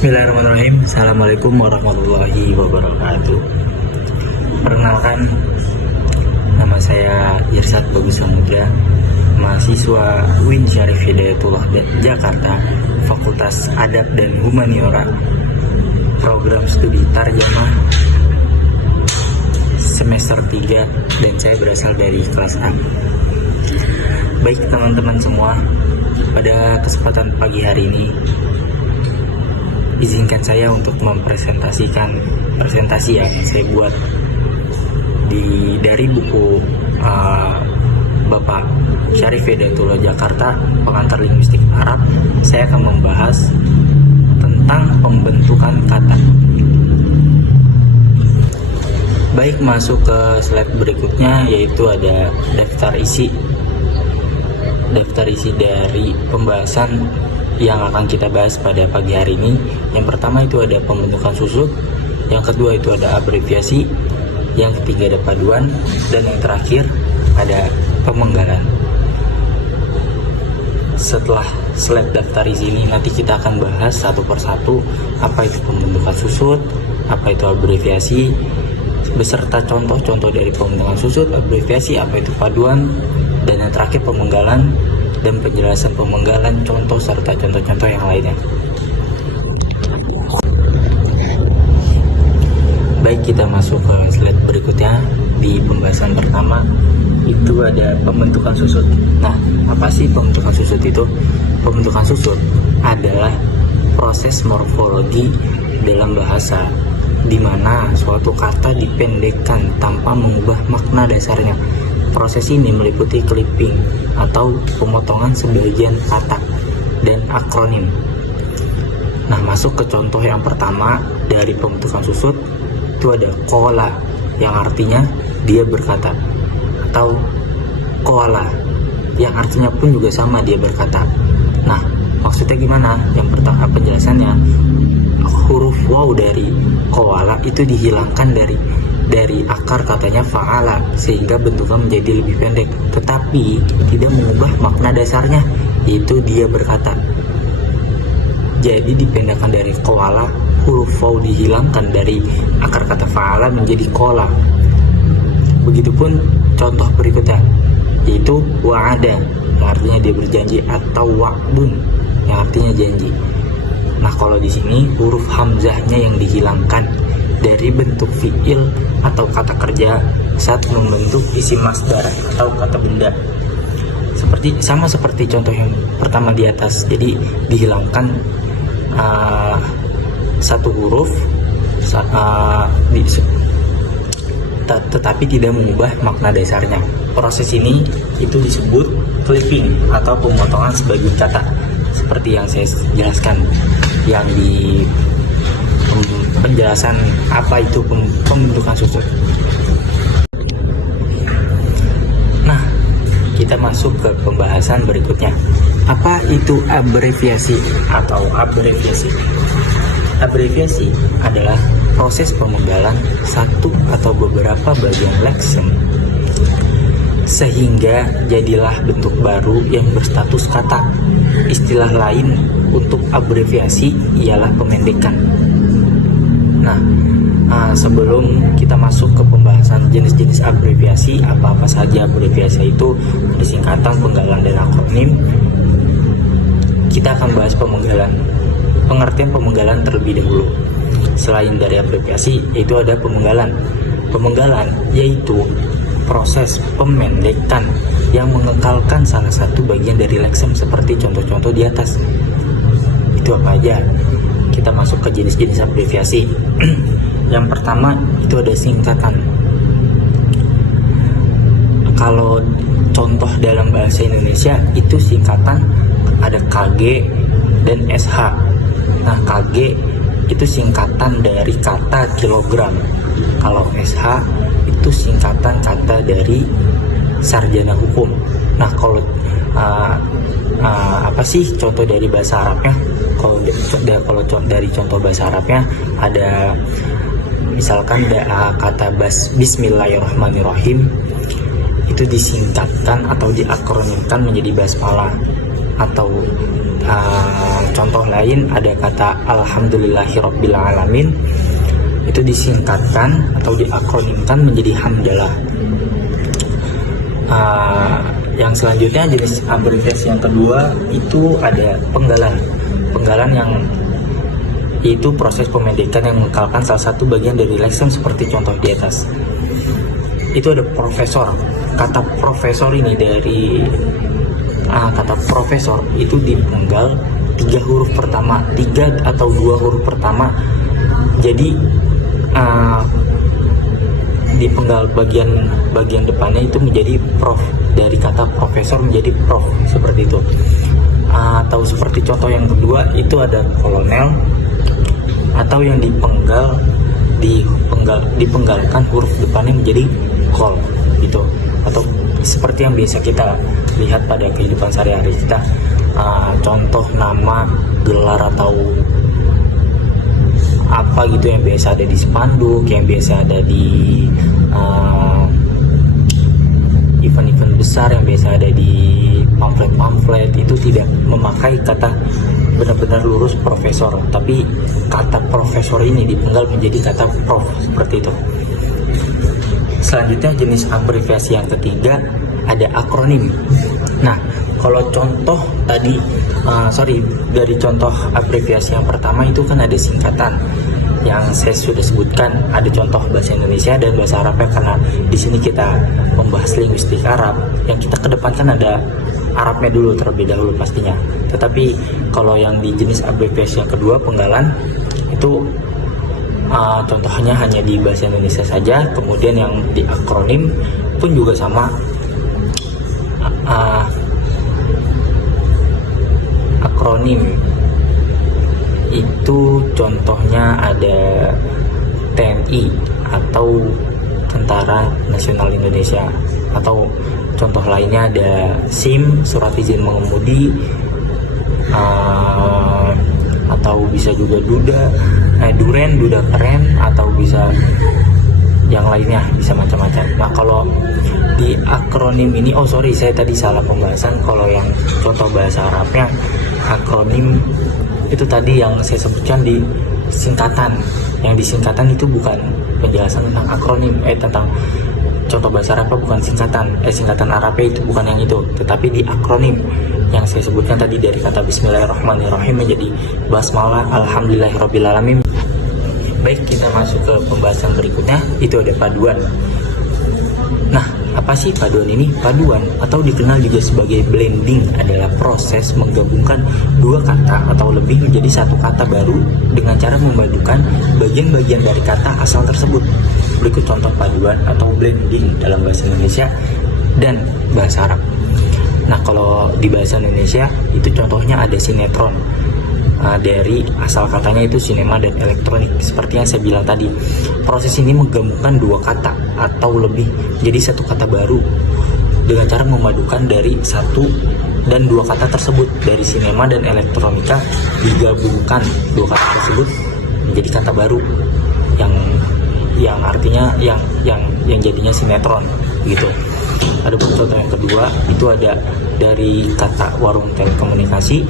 Bismillahirrahmanirrahim. Assalamualaikum warahmatullahi wabarakatuh. Perkenalkan, nama saya Irsad Bagus Samudra, mahasiswa UIN Syarif Hidayatullah Jakarta, Fakultas Adab dan Humaniora, program studi Tarjamah semester 3, dan saya berasal dari kelas A. Baik teman-teman semua, pada kesempatan pagi hari ini izinkan saya untuk mempresentasikan presentasi yang saya buat dari buku Bapak Syarif Hidayatullah Jakarta, Pengantar Linguistik Arab. Saya akan membahas tentang pembentukan kata. Baik, masuk ke slide berikutnya, yaitu ada daftar isi dari pembahasan yang akan kita bahas pada pagi hari ini. Yang pertama itu ada pembentukan susut, yang kedua itu ada abreviasi, yang ketiga ada paduan, dan yang terakhir ada pemenggalan. Setelah slide daftar isi ini, nanti kita akan bahas satu persatu apa itu pembentukan susut, apa itu abreviasi, beserta contoh-contoh dari pembentukan susut, abreviasi, apa itu paduan, dan yang terakhir pemenggalan, dan penjelasan pemenggalan, contoh, serta contoh-contoh yang lainnya. Baik, kita masuk ke slide berikutnya. Di pembahasan pertama itu ada pembentukan susut. Nah, apa sih pembentukan susut itu? Pembentukan susut adalah proses morfologi dalam bahasa, di mana suatu kata dipendekkan tanpa mengubah makna dasarnya. Proses ini meliputi clipping atau pemotongan sebagian kata dan akronim. Nah, masuk ke contoh yang pertama dari pembentukan susut, itu ada koala, yang artinya dia berkata, atau koala, yang artinya pun juga sama, dia berkata. Nah, maksudnya gimana? Yang pertama penjelasannya, huruf waw dari koala itu dihilangkan dari akar katanya fa'ala, sehingga bentuknya menjadi lebih pendek, tetapi tidak mengubah makna dasarnya, yaitu dia berkata. Jadi dipindahkan dari koala, huruf waw dihilangkan dari akar kata fa'ala menjadi kola. Begitupun contoh berikutnya, yaitu wa'ada, yang artinya dia berjanji, atau wa'dun, yang artinya janji. Nah, kalau di sini huruf hamzahnya yang dihilangkan dari bentuk fiil atau kata kerja saat membentuk isim masdar atau kata benda. Sama seperti contoh yang pertama di atas. Jadi dihilangkan satu huruf tetapi tidak mengubah makna dasarnya. Proses ini itu disebut clipping atau pemotongan sebagian kata, seperti yang saya jelaskan yang di penjelasan apa itu pembentukan susut. Nah, kita masuk ke pembahasan berikutnya. Apa itu abreviasi atau abreviasi? Abreviasi adalah proses pemenggalan satu atau beberapa bagian lexem sehingga jadilah bentuk baru yang berstatus kata. Istilah lain untuk abreviasi ialah pemendekan. Nah, sebelum kita masuk ke pembahasan jenis-jenis abreviasi, apa-apa saja abreviasi itu, ada singkatan, penggalan, dan akronim, kita akan bahas pemenggalan. Pengertian pemenggalan terlebih dahulu. Selain dari abreviasi, yaitu ada pemenggalan. Pemenggalan yaitu proses pemendekan yang mengekalkan salah satu bagian dari lexem seperti contoh-contoh di atas. Itu apa aja? Kita masuk ke jenis-jenis abreviasi. Yang pertama itu ada singkatan. Kalau contoh dalam bahasa Indonesia itu singkatan ada KG dan SH. Nah, KG itu singkatan dari kata kilogram. Kalau SH itu singkatan kata dari sarjana hukum. Nah, kalau apa sih contoh dari bahasa Arabnya? Kalau dari contoh bahasa Arabnya ada misalkan kata Bismillahirrahmanirrahim, itu disingkatkan atau diakronimkan menjadi basmalah, atau Contoh lain ada kata alhamdulillahirabbil alamin, itu disingkatkan atau diakronimkan menjadi hamdalah. Yang selanjutnya jenis abreviasi yang kedua itu ada penggalan yang itu proses pemendekan yang mengekalkan salah satu bagian dari lexem seperti contoh di atas. Itu ada profesor. Kata profesor ini dari kata profesor itu dipenggal 3 huruf pertama, 3 atau 2 huruf pertama. Jadi dipenggal bagian depannya itu menjadi prof, dari kata profesor menjadi prof, seperti itu. Atau seperti contoh yang kedua itu ada kolonel, atau yang dipenggalkan huruf depannya menjadi kol gitu. Atau seperti yang biasa kita lihat pada kehidupan sehari-hari kita, contoh nama, gelar, atau apa gitu yang biasa ada di spanduk, yang biasa ada di event-event besar, yang biasa ada di pamflet-pamflet, itu tidak memakai kata benar-benar lurus profesor, tapi kata profesor ini dipenggal menjadi kata prof, seperti itu. Selanjutnya jenis abreviasi yang ketiga ada akronim. Nah, kalau contoh tadi dari contoh abreviasi yang pertama itu kan ada singkatan yang saya sudah sebutkan, ada contoh bahasa Indonesia dan bahasa Arabnya, karena di sini kita membahas linguistik Arab, yang kita kedepankan ada Arabnya dulu terlebih dahulu pastinya. Tetapi kalau yang di jenis abreviasi yang kedua, penggalan, itu contohnya hanya di bahasa Indonesia saja. Kemudian yang di akronim pun juga sama. Akronim itu contohnya ada TNI atau Tentara Nasional Indonesia, atau contoh lainnya ada SIM, surat izin mengemudi, atau bisa juga duren, duda keren, atau bisa yang lainnya, bisa macam-macam. Nah, kalau di akronim ini, saya tadi salah pembahasan. Kalau yang contoh bahasa Arabnya, akronim itu tadi yang saya sebutkan di singkatan. Yang di singkatan itu bukan penjelasan tentang akronim, tentang contoh bahasa Arab bukan singkatan Arabnya itu bukan yang itu, tetapi di akronim yang saya sebutkan tadi dari kata Bismillahirrahmanirrahim menjadi basmalah alhamdulillahirabbil alamin. Baik, kita masuk ke pembahasan berikutnya, itu ada paduan. Nah, apa sih paduan ini? Paduan atau dikenal juga sebagai blending adalah proses menggabungkan dua kata atau lebih menjadi satu kata baru dengan cara memadukan bagian-bagian dari kata asal tersebut. Berikut contoh paduan atau blending dalam bahasa Indonesia dan bahasa Arab. Nah, kalau di bahasa Indonesia itu contohnya ada sinetron. Dari asal katanya itu sinema dan elektronik. Seperti yang saya bilang tadi, proses ini menggabungkan dua kata atau lebih jadi satu kata baru dengan cara memadukan dari satu dan dua kata tersebut. Dari sinema dan elektronika digabungkan dua kata tersebut menjadi kata baru yang artinya yang jadinya sinetron gitu. Ada contoh yang kedua itu ada dari kata warung telekomunikasi.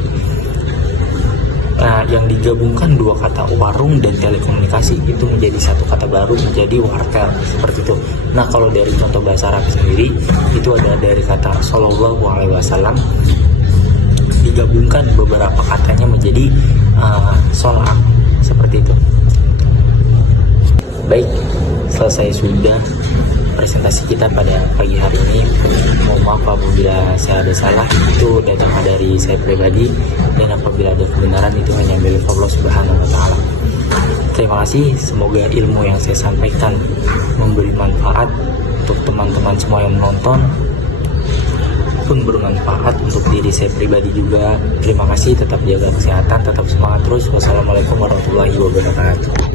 Yang digabungkan dua kata warung dan telekomunikasi itu menjadi satu kata baru menjadi wartel, seperti itu. Nah, kalau dari contoh bahasa Arab sendiri itu ada dari kata Shallallahu Alaihi Wasallam digabungkan beberapa katanya menjadi sholat, seperti itu. Baik, selesai sudah presentasi kita pada pagi hari ini. Mohon maaf apabila saya ada salah, itu datang dari saya pribadi, dan apabila ada kebenaran itu hanya milik Allah Subhanahu wa Ta'ala. Terima kasih, semoga ilmu yang saya sampaikan memberi manfaat untuk teman-teman semua yang menonton, pun bermanfaat untuk diri saya pribadi juga. Terima kasih, tetap jaga kesehatan, tetap semangat terus. Wassalamualaikum warahmatullahi wabarakatuh.